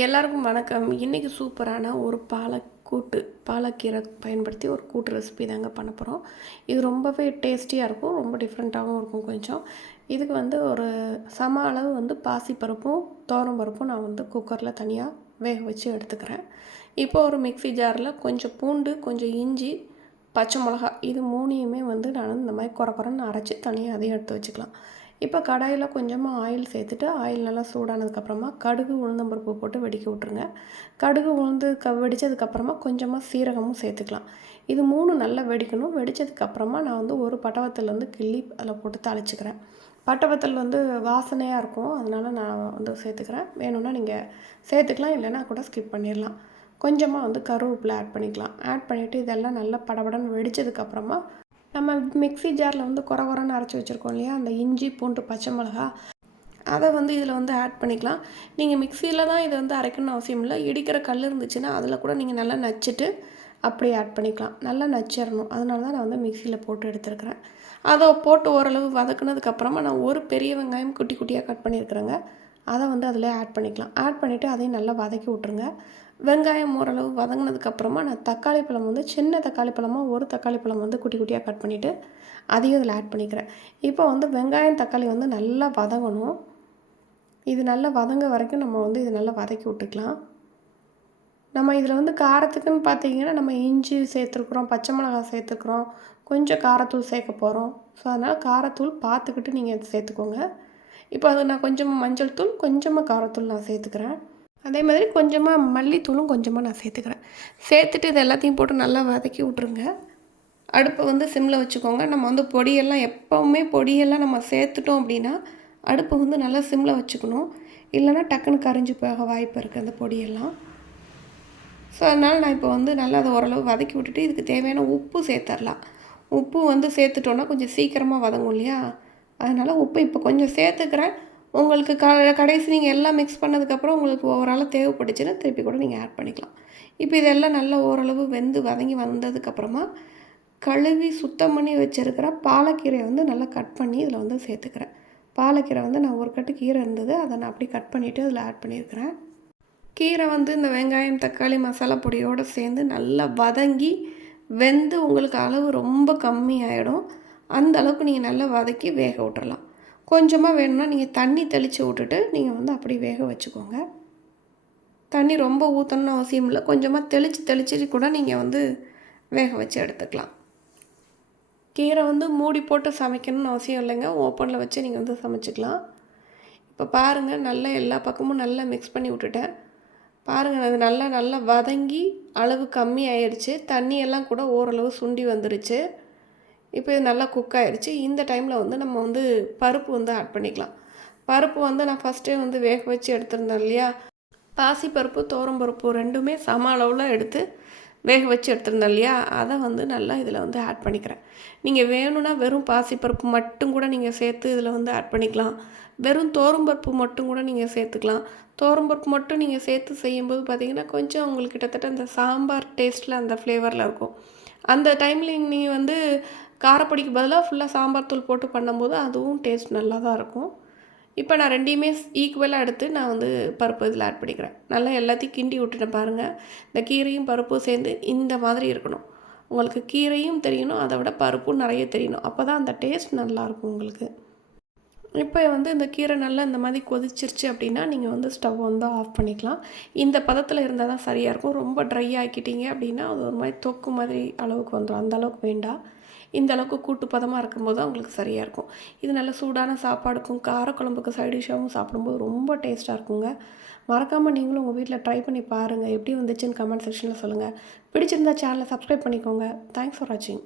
எல்லாருக்கும் வணக்கம். இன்றைக்கி சூப்பரான ஒரு பாலக்கூட்டு பாலக்கீரை பயன்படுத்தி ஒரு கூட்டு ரெசிபி தாங்க பண்ண போகிறோம் இது ரொம்பவே டேஸ்டியாக இருக்கும் ரொம்ப டிஃப்ரெண்ட்டாகவும் இருக்கும் கொஞ்சம். இதுக்கு வந்து ஒரு சம அளவு வந்து பாசிப்பருப்பும் தோரம் பருப்பும் நான் வந்து குக்கரில் தனியாக வேக வச்சு எடுத்துக்கிறேன். இப்போ ஒரு மிக்ஸி ஜாரில் கொஞ்சம் பூண்டு கொஞ்சம் இஞ்சி பச்சை மிளகா இது மூணையுமே வந்து நான் இந்த மாதிரி குறை குறைன்னு அரைச்சி தனியாக அதையும் எடுத்து வச்சுக்கலாம். இப்போ கடாயில் கொஞ்சமாக ஆயில் சேர்த்துட்டு ஆயில் நல்லா சூடானதுக்கப்புறமா கடுகு உளுந்தம்பருப்பு போட்டு வெடிக்க விட்ருங்க கடுகு உளுந்து க வெடித்ததுக்கப்புறமா கொஞ்சமாக சீரகமும் சேர்த்துக்கலாம். இது மூணு நல்லா வெடிக்கணும். வெடித்ததுக்கப்புறமா நான் வந்து ஒரு பட்டவத்தில் வந்து கிள்ளி அதில் போட்டு தாளிச்சுக்கிறேன். பட்டவத்தல் வந்து வாசனையாக இருக்கும். அதனால் நான் வந்து சேர்த்துக்கிறேன். வேணும்னா நீங்கள் சேர்த்துக்கலாம். இல்லைன்னா கூட ஸ்கிப் பண்ணிடலாம். கொஞ்சமாக வந்து கருவேப்பிலை ஆட் பண்ணிக்கலாம். ஆட் பண்ணிவிட்டு இதெல்லாம் நல்லா படபடன்னு வெடித்ததுக்கப்புறமா நம்ம மிக்ஸி ஜாரில் வந்து குறை குறைன்னு அரைச்சி வச்சுருக்கோம் இல்லையா? அந்த இஞ்சி பூண்டு பச்சை மிளகா. அதை வந்து இதில் வந்து ஆட் பண்ணிக்கலாம். நீங்கள் மிக்சியில் தான் இதை வந்து அரைக்கணும்னு அவசியம் இல்லை. இடிக்கிற கல் இருந்துச்சுன்னா அதில் கூட நீங்கள் நல்லா நச்சுட்டு அப்படியே ஆட் பண்ணிக்கலாம். நல்லா நச்சிடணும் அதனால தான் நான் வந்து மிக்சியில் போட்டு எடுத்துருக்கிறேன். அதை போட்டு ஓரளவு வதக்குனதுக்கப்புறமா நான் ஒரு பெரிய வெங்காயம் குட்டி குட்டியாக கட் பண்ணியிருக்கிறேங்க. அதை வந்து அதில் ஆட் பண்ணிக்கலாம். ஆட் பண்ணிவிட்டு அதையும் நல்லா வதக்கி விட்ருங்க வெங்காயம் ஓரளவு வதங்கினதுக்கப்புறமா நான் தக்காளி பழம் வந்து சின்ன தக்காளி பழமாக ஒரு தக்காளி பழம் வந்து குட்டி குட்டியாக கட் பண்ணிவிட்டு அதையும் இதில் ஆட் பண்ணிக்கிறேன். இப்போ வந்து வெங்காயம் தக்காளி வந்து நல்லா வதங்கணும். இது நல்லா வதங்க வரைக்கும் நம்ம வந்து இது நல்லா வதக்கி விட்டுக்கலாம். நம்ம இதில் வந்து காரத்துக்குன்னு பார்த்தீங்கன்னா நம்ம இஞ்சி சேர்த்துருக்குறோம் பச்சை மிளகாய் சேர்த்துருக்குறோம் கொஞ்சம் காரத்தூள் சேர்க்க போகிறோம் ஸோ அதனால் காரத்தூள் பார்த்துக்கிட்டு நீங்கள் சேர்த்துக்கோங்க. இப்போ அது நான் கொஞ்சமாக மஞ்சள் தூள் கொஞ்சமாக காரத்தூள் நான் சேர்த்துக்கிறேன். அதே மாதிரி கொஞ்சமாக மல்லித்தூளும் கொஞ்சமாக நான் சேர்த்துக்கிறேன். சேர்த்துட்டு இது எல்லாத்தையும் போட்டு நல்லா வதக்கி விட்ருங்க அடுப்பை வந்து சிம்மில் வச்சுக்கோங்க. நம்ம வந்து பொடியெல்லாம் எப்போவுமே பொடியெல்லாம் நம்ம சேர்த்துட்டோம் அப்படின்னா அடுப்பை வந்து நல்லா சிம்மில் வச்சுக்கணும். இல்லைன்னா டக்குன்னு கரைஞ்சி போக வாய்ப்பு இருக்குது அந்த பொடியெல்லாம். ஸோ அதனால் நான் இப்போ வந்து நல்லா அதை ஓரளவு வதக்கி விட்டுட்டு இதுக்கு தேவையான உப்பு சேர்த்துடலாம் உப்பு வந்து சேர்த்துட்டோன்னா கொஞ்சம் சீக்கிரமாக வதங்கும் இல்லையா? அதனால் உப்பு இப்போ கொஞ்சம் சேர்த்துக்கிறேன். உங்களுக்கு க கடைசி நீங்கள் எல்லாம் மிக்ஸ் பண்ணதுக்கப்புறம் உங்களுக்கு ஓவரால் தேவைப்பட்டுச்சுன்னா திருப்பி கூட நீங்கள் ஆட் பண்ணிக்கலாம். இப்போ இதெல்லாம் நல்லா ஓரளவு வெந்து வதங்கி வந்ததுக்கப்புறமா கழுவி சுத்தம் பண்ணி வச்சுருக்கிற பாலக்கீரையை வந்து நல்லா கட் பண்ணி இதில் வந்து சேர்த்துக்கிறேன். பாலக்கீரை வந்து நான் ஒரு கட்டு கீரை இருந்தது அதை நான் அப்படி கட் பண்ணிவிட்டு அதில் ஆட் பண்ணியிருக்கிறேன். கீரை வந்து இந்த வெங்காயம் தக்காளி மசாலா பொடியோடு சேர்ந்து நல்லா வதங்கி வெந்து உங்களுக்கு அளவு ரொம்ப கம்மியாயிடும். அந்த அளவுக்கு நீங்கள் நல்லா வதக்கி வேக விட்டுறலாம். கொஞ்சமாக வேணும்னா நீங்கள் தண்ணி தெளித்து விட்டுட்டு நீங்கள் வந்து அப்படி வேக வச்சுக்கோங்க. தண்ணி ரொம்ப ஊற்றணும்னு அவசியம் இல்லை. கொஞ்சமாக தெளித்து தெளித்து கூட நீங்கள் வந்து வேக வச்சு எடுத்துக்கலாம். கீரை வந்து மூடி போட்டு சமைக்கணும்னு அவசியம் இல்லைங்க. ஓப்பனில் வச்சு நீங்கள் வந்து சமைச்சிக்கலாம். இப்போ பாருங்கள் நல்லா எல்லா பக்கமும் நல்லா மிக்ஸ் பண்ணி விட்டுட்டேன். பாருங்கள் அது நல்லா நல்லா வதங்கி அளவு கம்மி ஆயிடுச்சு தண்ணியெல்லாம் கூட ஓரளவு சுண்டி வந்துருச்சு. இப்போ இது நல்லா குக் ஆகிடுச்சு இந்த டைமில் வந்து நம்ம வந்து பருப்பு வந்து ஆட் பண்ணிக்கலாம். பருப்பு வந்து நான் ஃபஸ்ட்டே வந்து வேக வச்சு எடுத்திருந்தேன் இல்லையா? பாசி பருப்பு பருப்பு ரெண்டுமே சம அளவில் எடுத்து வேக வச்சு எடுத்திருந்தேன் இல்லையா? அதை வந்து நல்லா இதில் வந்து ஆட் பண்ணிக்கிறேன். நீங்கள் வேணும்னா வெறும் பாசிப்பருப்பு மட்டும் கூட நீங்கள் சேர்த்து இதில் வந்து ஆட் பண்ணிக்கலாம். வெறும் தோரம்பருப்பு மட்டும் கூட நீங்கள் சேர்த்துக்கலாம். தோரம்பருப்பு மட்டும் நீங்கள் சேர்த்து செய்யும்போது பார்த்தீங்கன்னா கொஞ்சம் உங்களுக்கு கிட்டத்தட்ட அந்த சாம்பார் டேஸ்ட்டில் அந்த ஃப்ளேவரில் இருக்கும். அந்த டைமில் நீங்கள் வந்து காரப்பொடிக்கு பதிலாக ஃபுல்லாக சாம்பார் தூள் போட்டு பண்ணும்போது அதுவும் டேஸ்ட் நல்லா தான் இருக்கும். இப்போ நான் ரெண்டையுமே ஈக்குவலாக எடுத்து நான் வந்து பருப்பு இதில் ஆட் பண்ணிக்கிறேன். நல்லா எல்லாத்தையும் கிண்டி விட்டுட்டேன் பாருங்கள் இந்த கீரையும் பருப்பும் சேர்ந்து இந்த மாதிரி இருக்கணும். உங்களுக்கு கீரையும் தெரியணும் அதை விட பருப்பும் நிறைய தெரியணும். அப்போ தான் அந்த டேஸ்ட் நல்லாயிருக்கும் உங்களுக்கு. இப்போ வந்து இந்த கீரை நல்லா இந்த மாதிரி கொதிச்சிருச்சு அப்படின்னா நீங்கள் வந்து ஸ்டவ் வந்து ஆஃப் பண்ணிக்கலாம். இந்த பதத்தில் இருந்தால் தான் சரியாக இருக்கும். ரொம்ப ட்ரை ஆக்கிட்டீங்க அப்படின்னா அது ஒரு மாதிரி தொக்கு மாதிரி அளவுக்கு வந்துடும் அந்த அளவுக்கு வேண்டாம். இந்த அளவுக்கு கூட்டு பதமாக இருக்கும்போது அவங்களுக்கு உங்களுக்கு சரியாக இருக்கும். இது நல்ல சூடான சாப்பாடுக்கும் காரக்குழம்புக்கு சைட் டிஷ்ஷாகவும் சாப்பிடும்போது ரொம்ப டேஸ்ட்டாக இருக்குங்க. மறக்காமல் நீங்களும் உங்கள் வீட்டில் ட்ரை பண்ணி பாருங்கள் எப்படி வந்துச்சுன்னு கமெண்ட் செக்ஷனில் சொல்லுங்கள் பிடிச்சிருந்தா சேனலை சப்ஸ்கிரைப் பண்ணிக்கோங்க. தேங்க்ஸ் ஃபார் வாட்சிங்